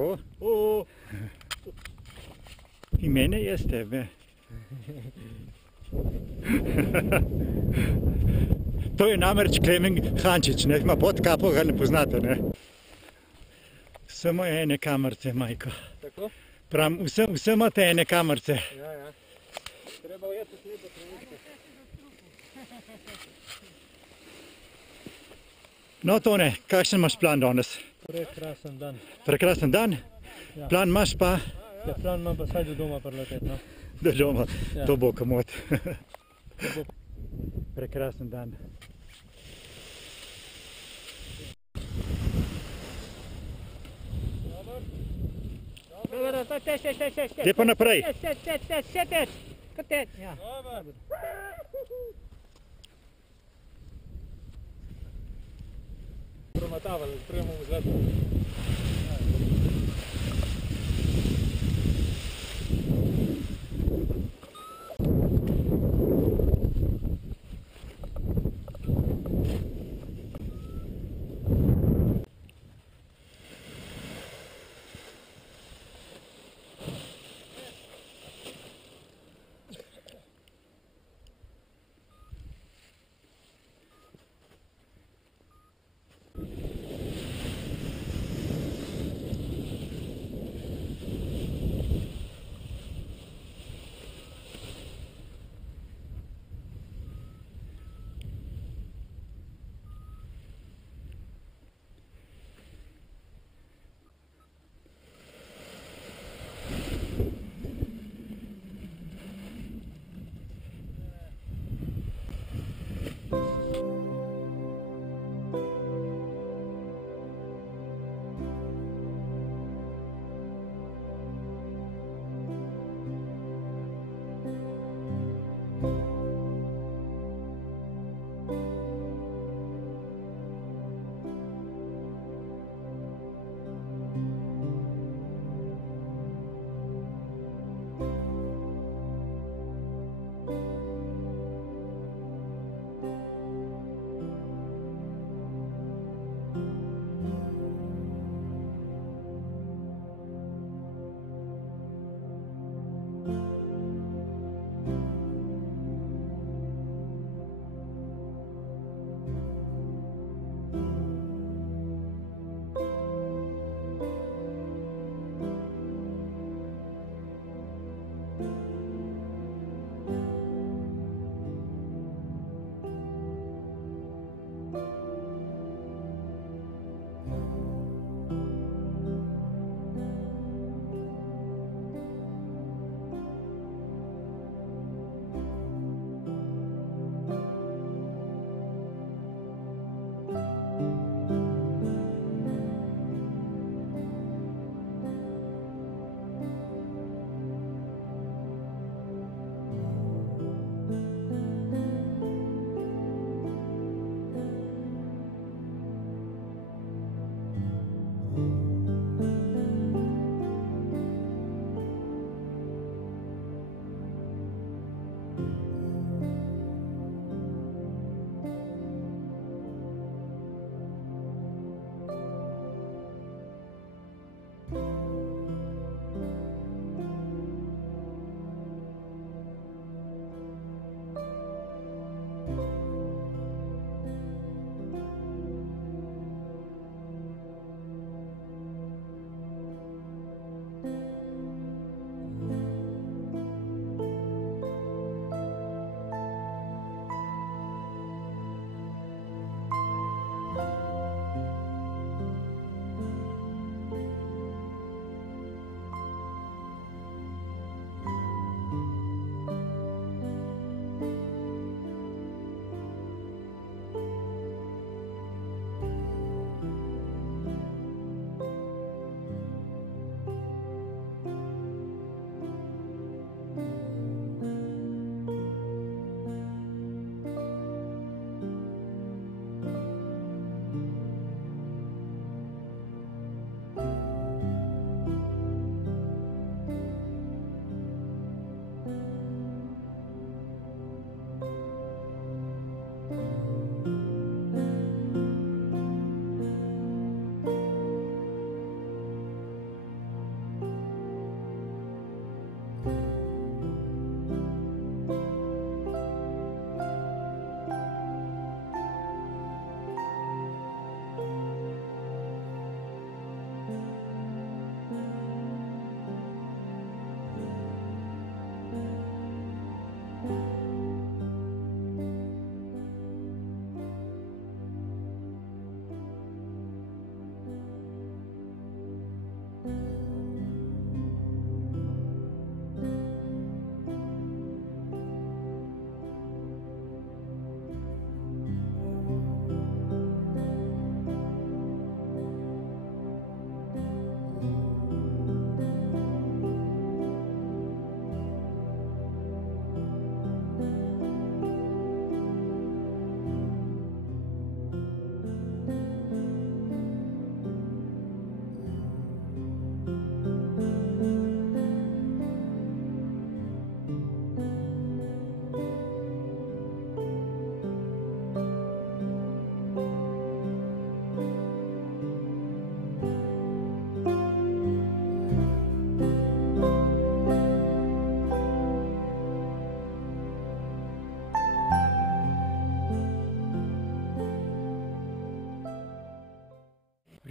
Tako. I mene jaz tebe. To je namreč Klemen Hančič, ne, ima podkapo, ga ne poznate, ne. Samo ene kamerce, majko. Tako? Pravim, vse imate ene kamerce. Ja. Treba ujeti slepo trenutke. No, Tone, kakšen imaš plan danes? Prekrasen dan. Prekrasen dan? Ja. Plan imaš pa? Ja, plan imam pa saj do doma prileteti, no. Do doma. Ja. To bo komot. To bo Prekrasen dan. Dobro, te. Gdje pa naprej? Te. Katet, ja. Dobro. Promatavali, sprejemo v zletu.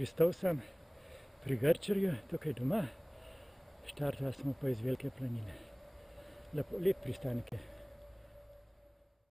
Pristal sem pri Grčarju, tukaj doma. Štartali smo pa iz Velike planine. Lep pristanek je.